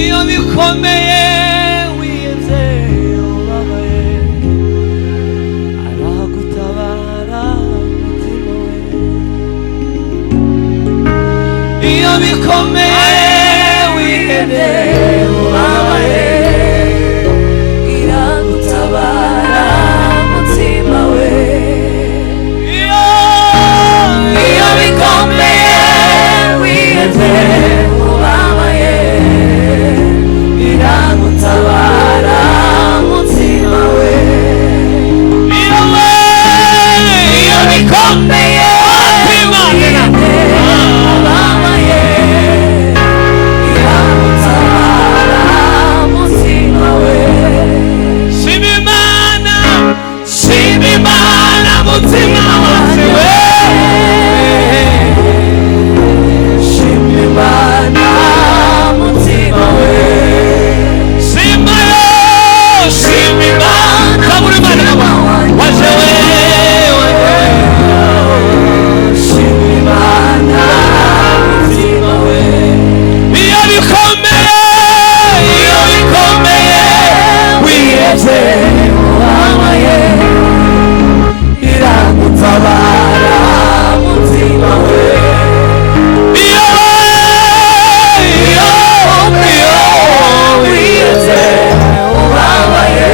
iyo bikomeye wiyeze ubabaye aragutabara umutima we iyo bikomeye wiyeze ubabaye iragutabara umutima we iyo bikomeye wiyeze ubabaye iragutabara umutima we iyo bikomeye ubabaye iragutabara umutima we shima Imana mutima wose we shima Imana mutima we shima Imana kaburi Imana waje we shima Imana mutima we iyo bikomeye wihebye ubabaye iragutabara umutima we iyo wihebye ubabaye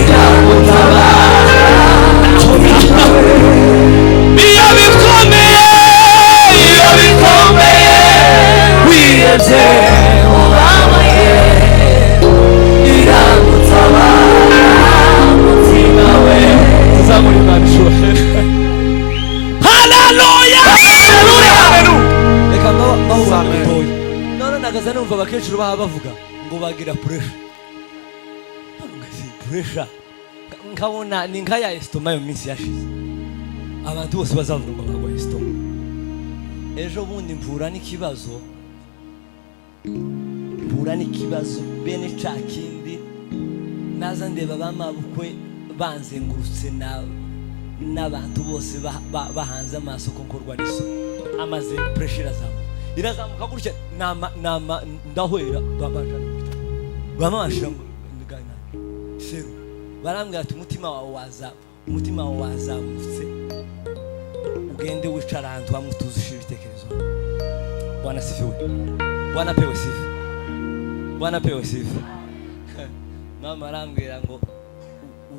iragutabara umutima we iyo bikomeye wihebye ubabaye iragutabara umutima we zamuri macho haleluya reka bahuzamutoye none nagaza numva abakecuru baha bavuga ngo bagira pressure nkabona ni nka ya estoma yo minsi yashize abantu bose bazavuga ngo bagwa estoma ejo bundi mpura n'ikibazo bene cakindi naza ndeba bamabukwe banzengurutse n'abantu bose bahanze amaso ko nkorwa n'iso amaze pressure irazamuka gutya ndahwera bamashira ngana seru barambwira ati umutima wawe wazamutse ugende wicara ahantu hamwe utuzusha ibitekerezo. Bwana sifiwe. Bwana pewe sifa. Mama arambwira ngo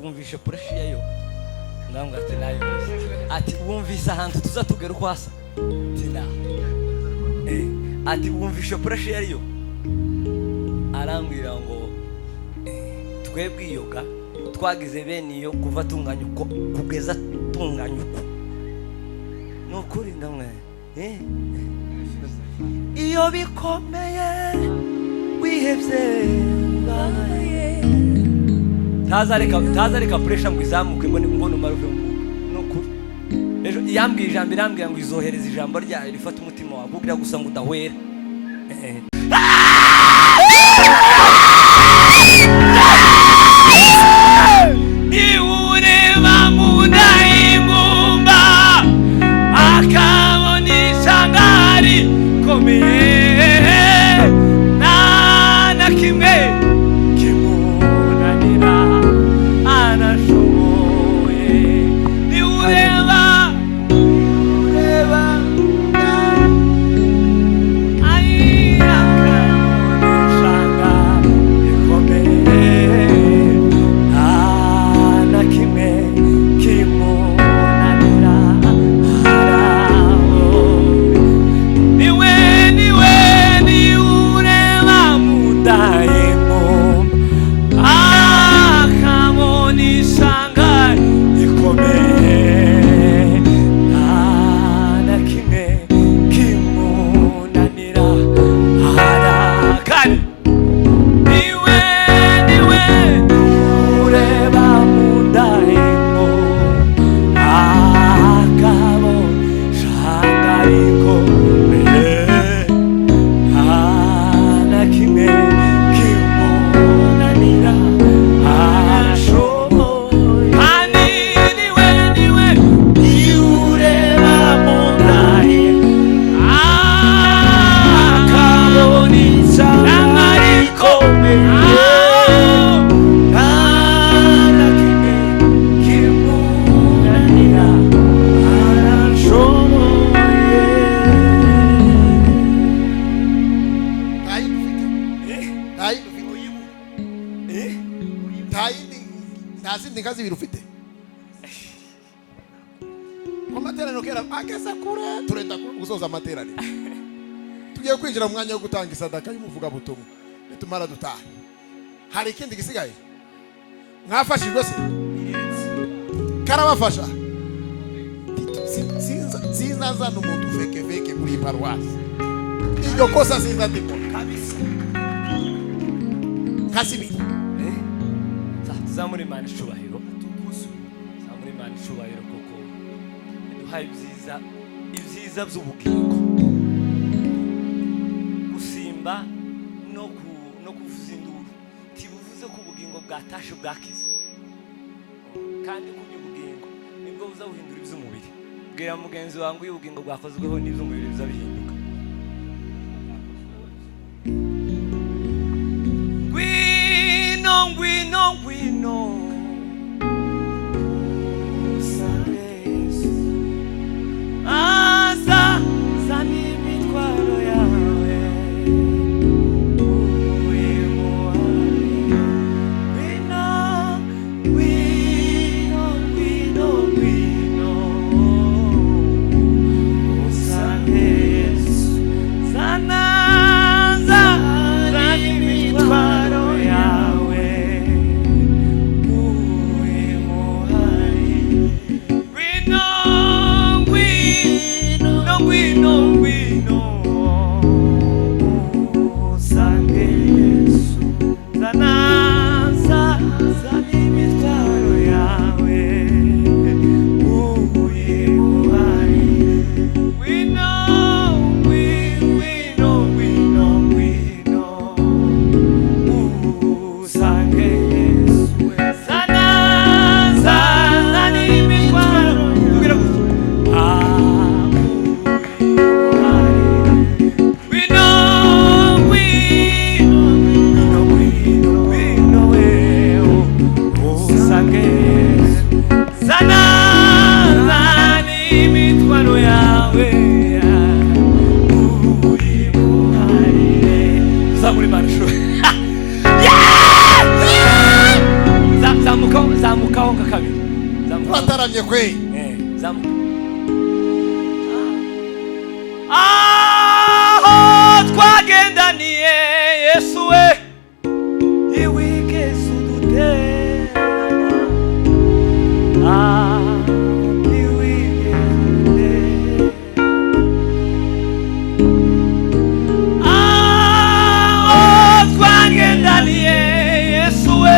wumvishe pressure yo ndambwa ati nayo ati wumvise ahantu tuzatugera kwasa tina ati wumvishe pressure yariyo arambwira ngo twebwe iyoga twagize bene iyo kuva tunganyuko kugeza tunganyuko nukuri ndamwe iyo bikomeye wihebye tazareka pressure ngo izamuke ngo numara uve mu nukuri ejo yambwiye ijambo irambwira ngo izohereza ijambo ryayo rifata umutima wawe kugira gusa ngo udahwera niureba mudahingumba akabonisha ngari komeye na kimwe kimunanira anashoboye niureba kazi birufite amateraniro kera ageza kure turenda gusoza amateraniro tugiye kwinjira mu mwanya wo gutanga isadaka y'umuvuga butumwa nitumara dutaha hari ikindi gisigaye mwafashijwe se karabafasha sinza n'umuntu feke kuri paruwasi iyo kosa sinza ndiko kabisa kasibiri zamuri Imana icubahiro zamuri Imana icubahiro koko duhaye ibyiza by'ubugingo gusimba no kuvuza induru tibuvuze ko ubugingo bwatashe bwakize kandi kunya ubugingo nibwo buza buhindura iby'umubiri bwira mugenzi wangu uyu ubugingo bwakozweho n'iby'umubiri biza bihinduka Gwino Asa Sani mitwaro yawe Gwino Sana Sani mitwaro yawe Zamukaho nka kabiri Wataramye kwe zamuka aho twagendaniye Yesu we iwigeze udutererana iwigeze aho twagendaniye Yesu we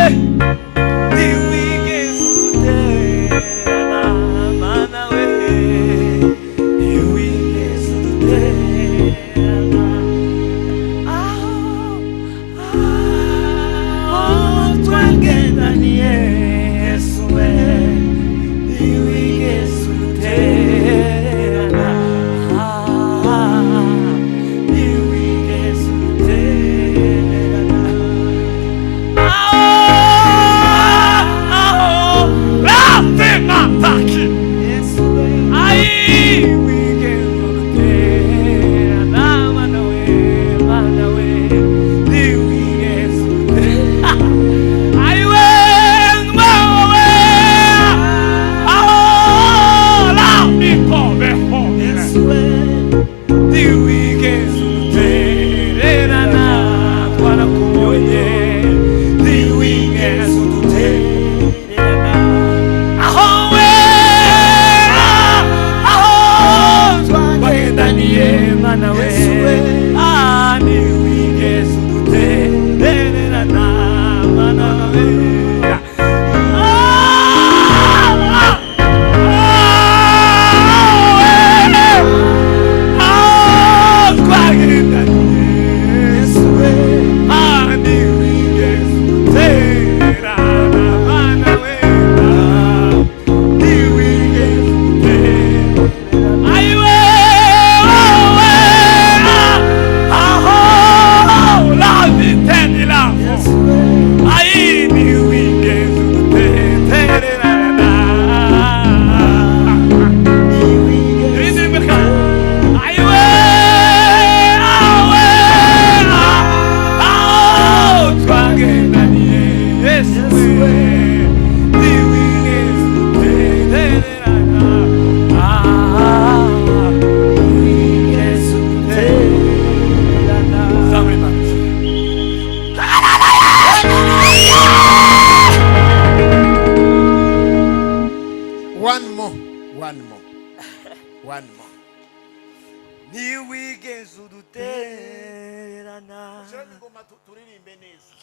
ntiwigeze udutererana. Shiramo ingoma turirimbe neza.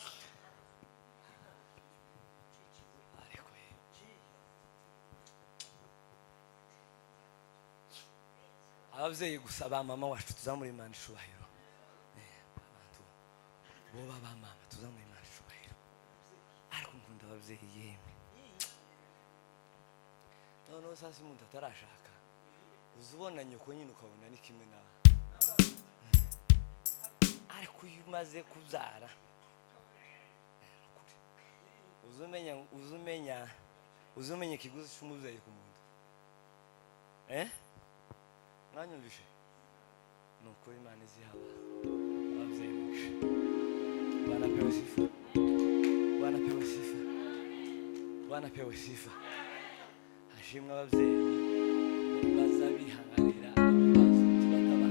Ababyeyi gusa ba mama wacu tuzamura Imana icubahiro. Bo ba mama tuzamura Imana icubahiro. Ariko nkunda ababyeyi yemwe. Noneho sasa umuntu atarashaka uzubona nyoko nyine ukabona ni kimwe nawe. Ariko iyo umaze kubyara uzumenya ikiguzi cy'umubyeyi ku muntu. Mwanyumvishe? Nuko Imana izihaba ababyeyi mwishe. Bwana pewe sifa. Bwana pewe sifa. Bwana pewe sifa. Hashimwe ababyeyi bazabihanganira ibibazo tubatabana.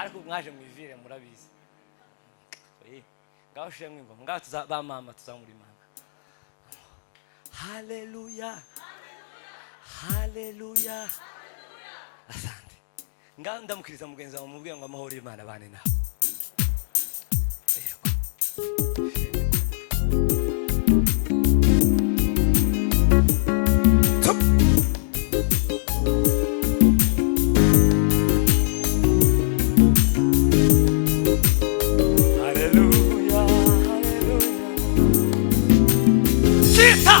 Ariko mwaje mwivire murabizi. Ngaho shemwe ngo ngaho ba mama tuzamura Imana. Hallelujah. Hallelujah. Asante. Ngaho ndamukiriza mugenzi wawe mubwiye ngo amahoro y'Imana bane nawe. Hallelujah. Hallelujah. Chita.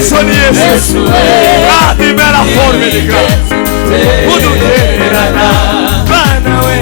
Yesu ni Yesu. Kandi mera forme di grazie. Udutererana bana we.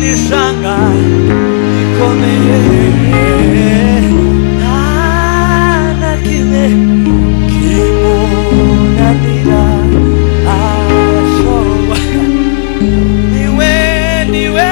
n'ishanga rikomeye nta na kimwe kimunanira ashobora niwe niwe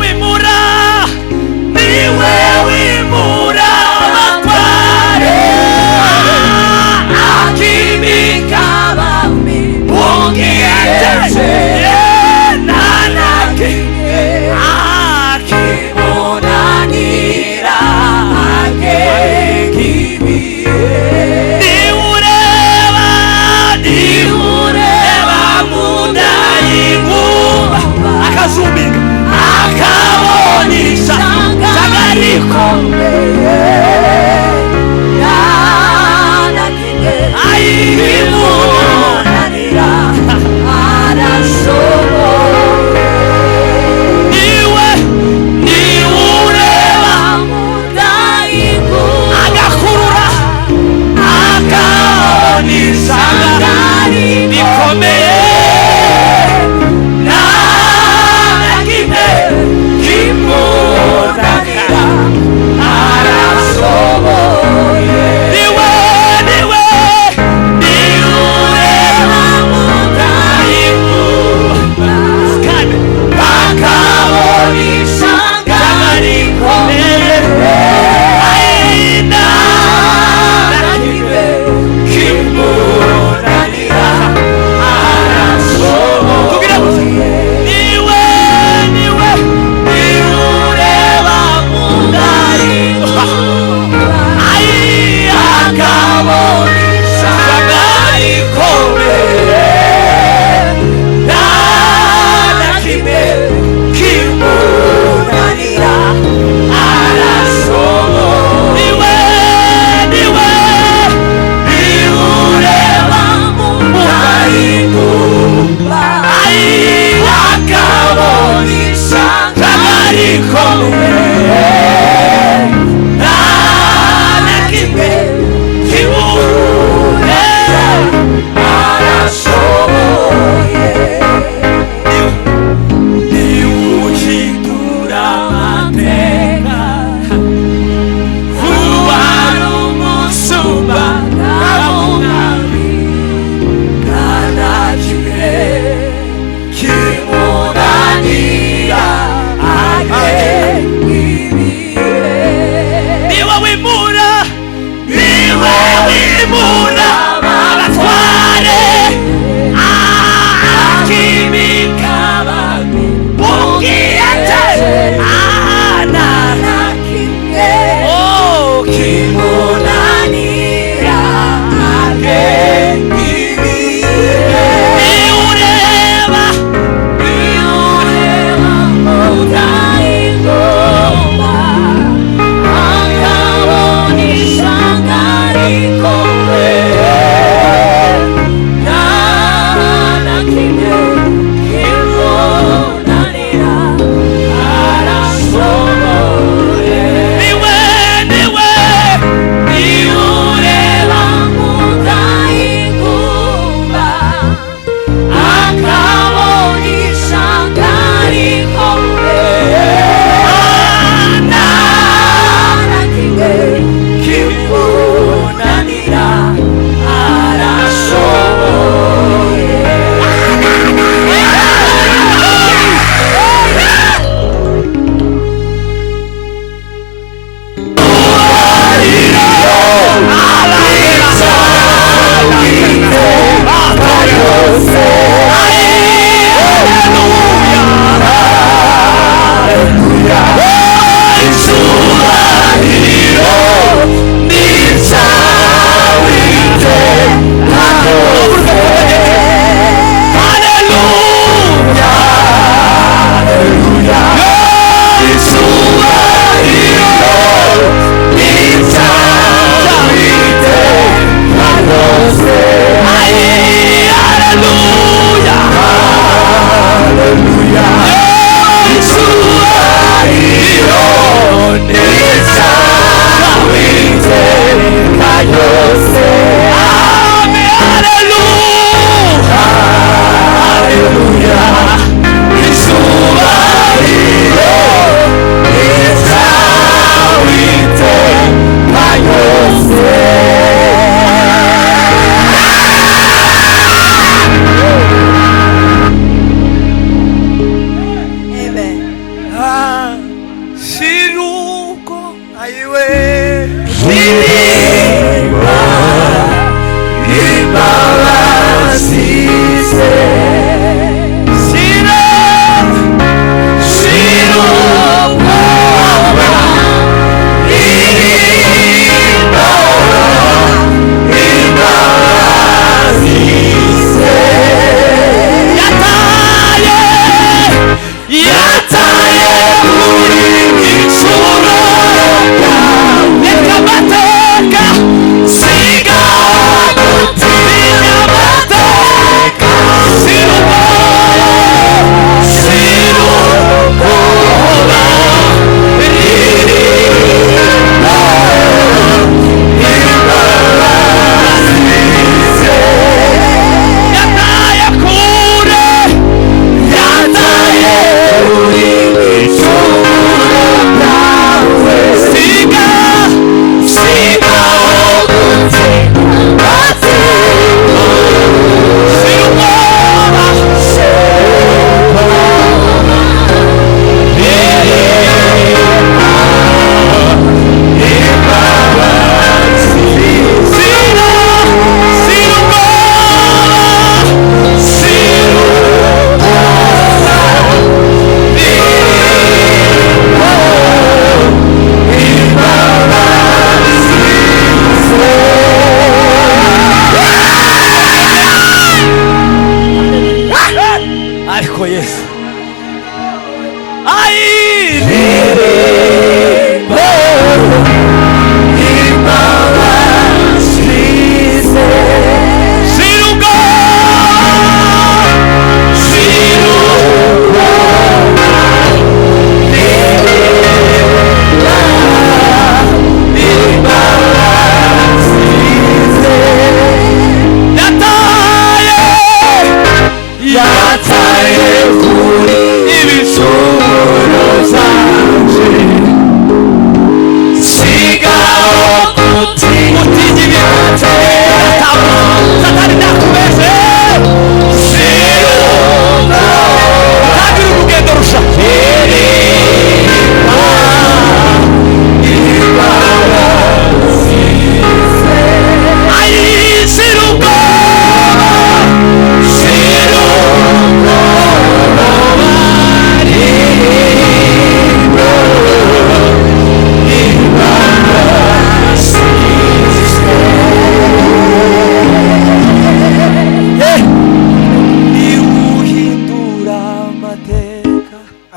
wimura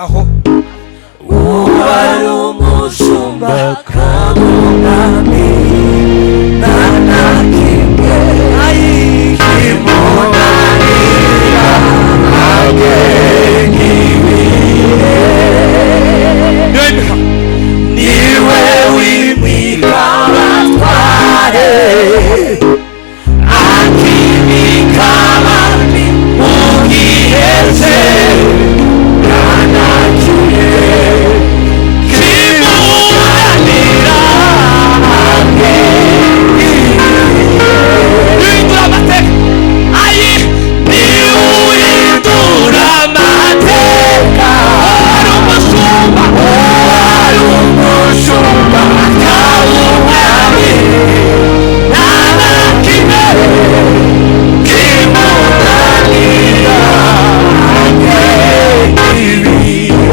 aho uwari umushumba kabunami nanakimwe kimunanira agengibihe niwe wimika abatware akimika abami mu gihe cye nanakimwe kimunanira uhindura amateka ayi niwe uhindura amateka wari umushumba akawumwami nanakimwe kimunanira agengibihe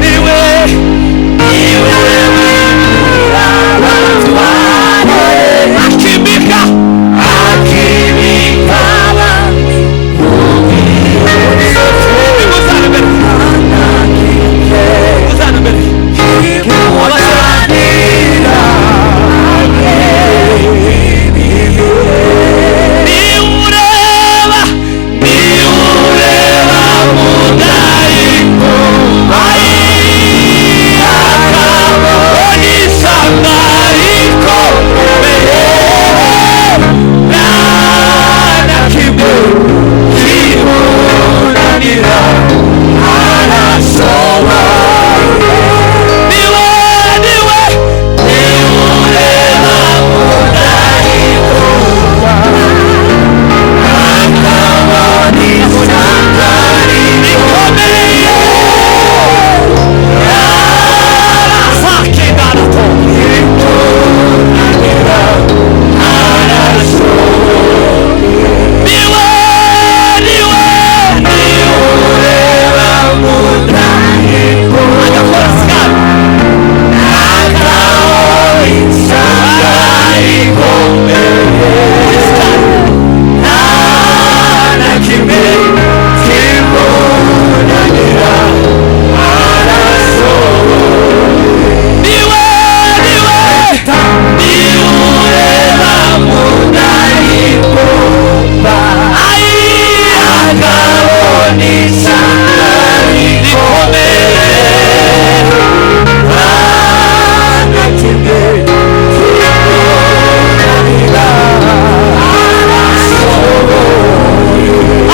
niwe wimura abatware akimika abami mu gihe nimuzana mbere muzana mbere kimunanira agengibihe niureba mudayiko akabona ishyamba rikomeye nanakimwe kimunanira arashoboye niwe niureba mudayiko akabona ishyamba rikomeye sakidarato kimunanira arashoboye niwe niureba mudayiko agakora sikari akabona ishyamba rikomeye nanakimwe kimunanira arashoboye niwe niureba mudayiko ayi akabona ishyamba rikomeye nanakimwe kimunanira arashoboye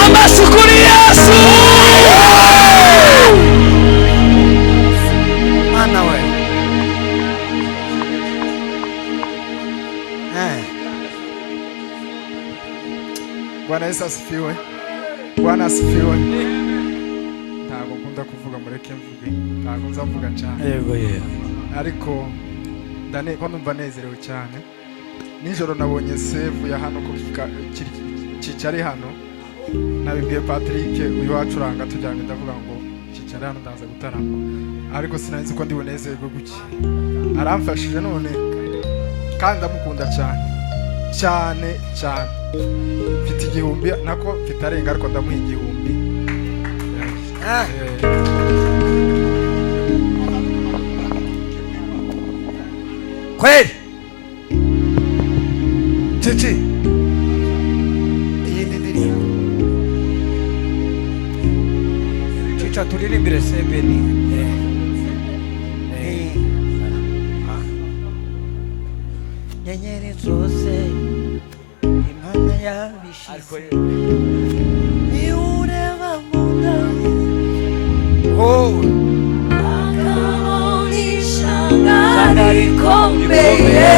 amashukuri Yesu mana we Bwana Yesu asifiwe. Bwana asifiwe. Ntabwo nkunda kuvuga mureke mvuge. Ntabwo nzavuga cyane. yego yego Ariko ko numva nezerewe cyane. Nijoro nabonye save ya hano ko Chichi hano. Nabibwiye Patrick uyu wacuranga tujyanye ndavuga ngo Chichi hano ndaza gutarama. Ariko sinanzi ko ndi bunezerwe guki. Aramfashije none kandi ndamukunda cyane. Cyane. Mfite igihumbi nako mfite arenga ariko ndamuha igihumbi. kweli Chichi iyindi ndirimbo Chichi turirimbire sebeni nyenyeri zose imana yabishize niureba mudayiko akabona ishyamba rikomeye